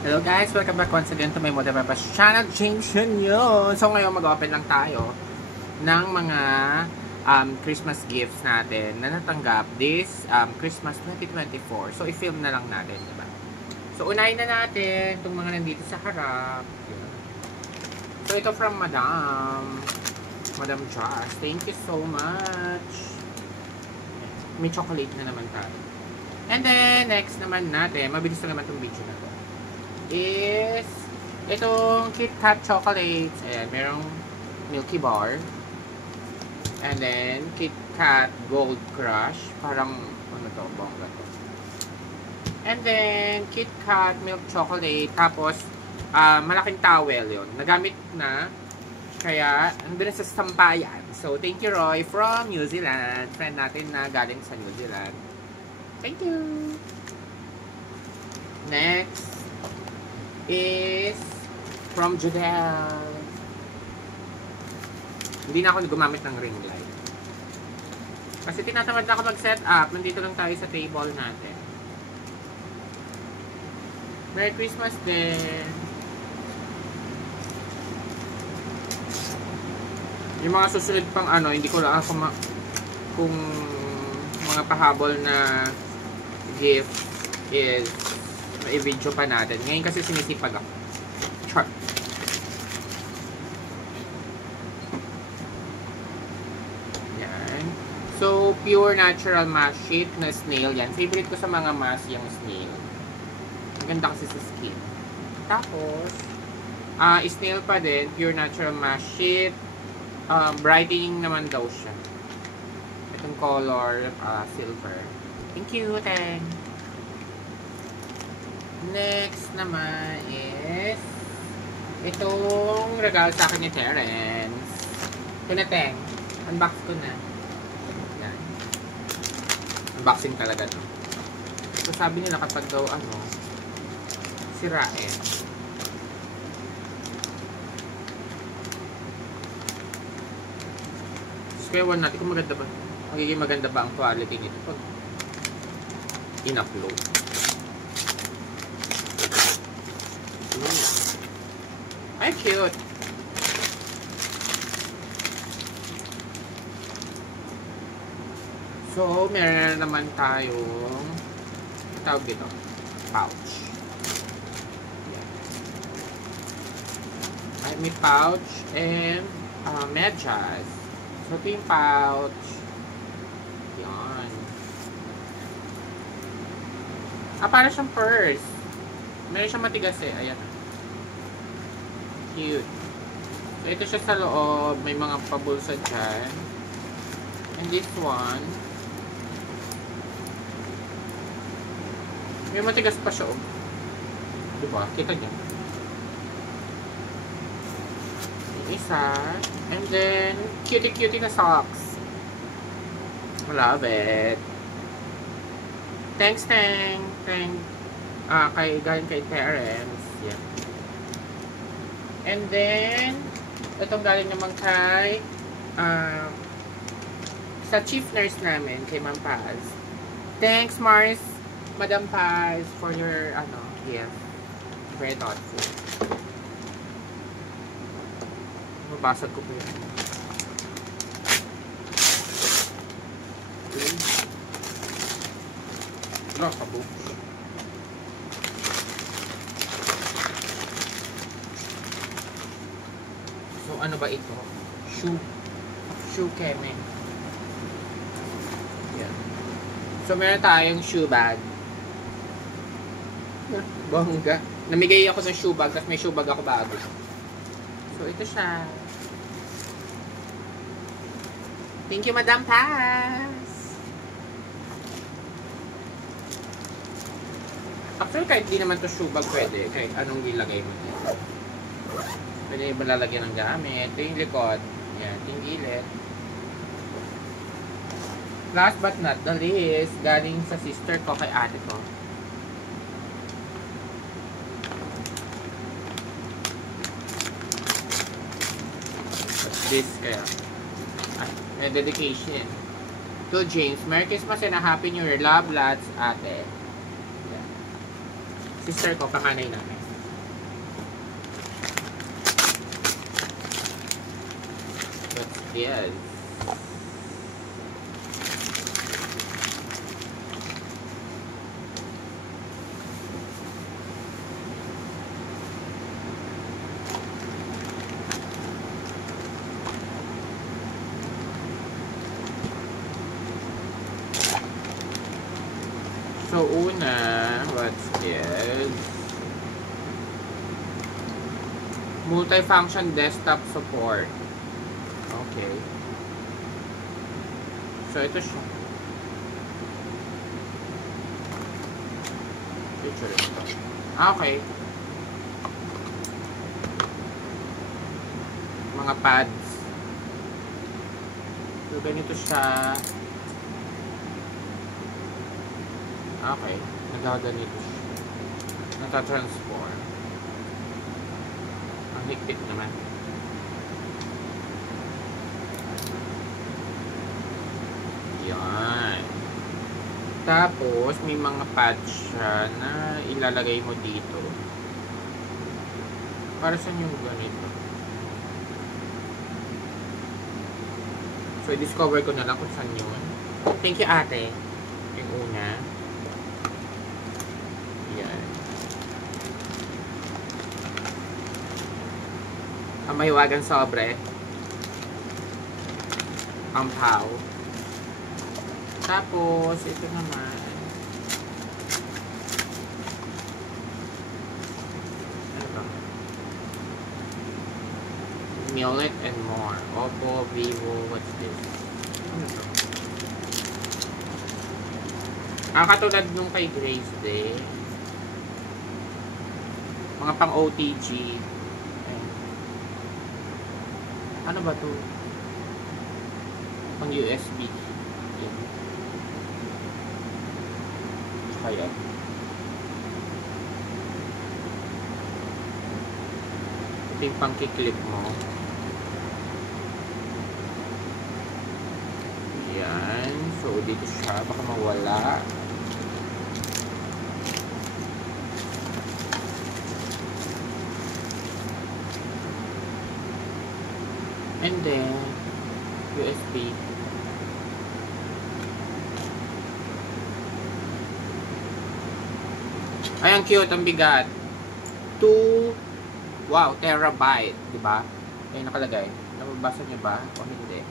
Hello guys! Welcome back once again to my Modern Papas channel. James yun! So ngayon mag-open lang tayo ng mga Christmas gifts natin na natanggap this Christmas 2024. So i-film na lang natin, diba? So unahin na natin itong mga nandito sa harap. So ito from Madam Josh. Thank you so much. May chocolate na naman tayo. And then next naman natin, mabilis na naman itong video na to, is itong Kit Kat chocolates. Ayan, merong Milky Bar. And then Kit Kat Gold Crush. Parang, ano to, bongga to. And then Kit Kat Milk Chocolate. Tapos, malaking towel yon. Nagamit na. Kaya, andun na sa sampayan. So, thank you Roy from New Zealand. Friend natin na galing sa New Zealand. Thank you! Next is from Judel. Hindi na ako gumamit ng ring light kasi tinatamad na ako mag-set up. Nandito lang tayo sa table natin. Merry Christmas din. Yung mga susunod pang ano, hindi ko lang ako kung mga pahabol na gift is i-video pa natin. Ngayon kasi sinisipag ako. Char. Yan. So, pure natural mask sheet na snail. Yan. Favorite ko sa mga mask yung snail. Maganda kasi sa skin. Tapos, snail pa din. Pure natural mask sheet. Brightening naman daw siya. Itong color, silver. Thank you, Teng. Next naman is itong regalo sa akin ni Terence. Ito na, Teng. Unbox ko na. Yan. Unboxing talaga to. So, sabi nila kapag daw sirain. Kaya one natin kung maganda ba. Magiging maganda ba ang quality nito pag in-upload. Ay, cute! So, meron na naman tayong tawag dito, pouch. Ay, may pouch and medyas. So, ito yung pouch. Yan. Para siyang purse. Meron siyang matigas eh. Ayan. Cute. So, ito siya sa loob. May mga pabulsa dyan. And this one, may matigas pa siya. Diba? Kita niyo. Isa. And then, cutie-cutie na socks. Love it. Thanks, Teng. Galing kay Terence. Yeah. And then, itong galing naman kay sa chief nurse namin, kay Ma'am Paz. Thanks, Madam Paz, for your gift. Very thoughtful. Mabasag ko po yun. Okay. Nakabuk. So, ano ba ito? Shoe keme. Yan. So, meron tayong shoe bag. Bongga. Namigay ako sa shoe bag, tapos may shoe bag ako bago. So, ito siya. Thank you, Madam Paz. Actually, kahit di naman to shoe bag, pwede. Kahit anong ilagay mo dito. Pwede yung lalagyan ng gamit. Ito yung likod. Yan, ito yung gilid. Last but not the least, galing sa sister ko kay ate ko. This kaya may dedication to James. Merry Christmas and a Happy New Year. Love, lots, ate. Yeah. Sister ko, panganay namin. What's this? So, una, what's this? Multifunction desktop support. Okay. So, ito siya. Picture ito. Okay. Mga pads. So, ganito siya. Okay. Nagaganito siya. Nata-transform. Ang higpit naman. Yan. Tapos, may mga pads siya na ilalagay mo dito. Para saan yung ganito? So, i-discover ko na lang kung saan yun. Thank you, ate. Yung una. Yan. Ang mahiwagang sobre. Ampaw. Tapos, ito naman. Ano ba? Millet and more. Oppo, Vivo, what's this? Ano ba? Katulad nung kay Grace Day. Mga pang OTG. Ano ba to? Pang USB. Yan. Kaya. Ito yung pang kiklip mo. Yan. So, dito siya. Baka mawala. And then, USB. Ay, ang cute, ang bigat. 2, wow, terabyte, di ba? Ay, nakalagay. Nababasa niyo ba? O hindi?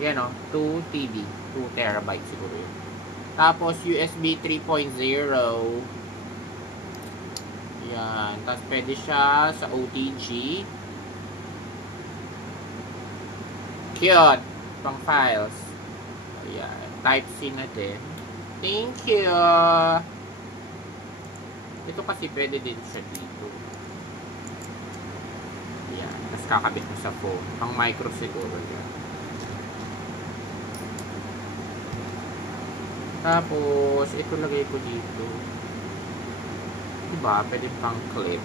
Yan o, 2 TB. 2 terabyte siguro yun. Tapos, USB 3.0. Yan. Tapos, pwede siya sa OTG. Cute. Pang files. Ayan. Type-C na din. Thank you. Ito kasi pwede din siya dito. Ayan. Tapos kakabit mo sa phone. Pang micro siguro yan. Tapos, ito lagay ko dito. Diba? Pwede pang clip.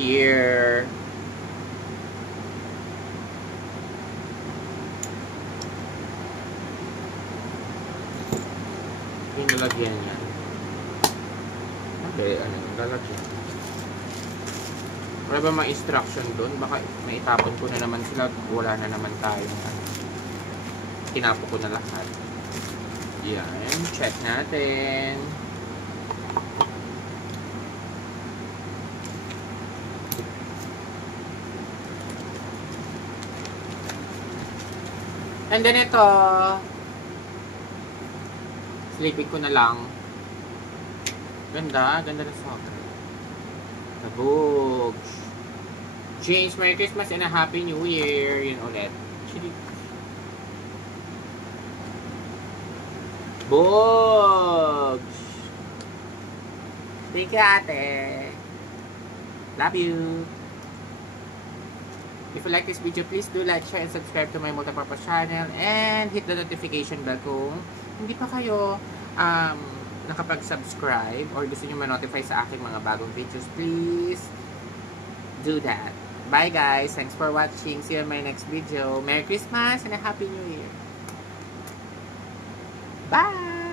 Here. Nilagyan yan. Okay, ano, lalagyan. Wala ba mga instruction doon? Baka maitapon ko na naman sila. Wala na naman tayong ano. Tinapo ko na lahat. Yan. Check natin. And then ito, sleeping ko na lang. Ganda, ganda na sobrang. Nabugs. James, Merry Christmas and a Happy New Year. Yun ulit. Bugs. Thank you, ate. Love you. If you like this video, please do like, share, and subscribe to my multipurpose channel. And hit the notification bell kung hindi pa kayo nakapag-subscribe or gusto nyo ma-notify sa aking mga bagong videos. Please do that. Bye guys. Thanks for watching. See you in my next video. Merry Christmas and a Happy New Year. Bye!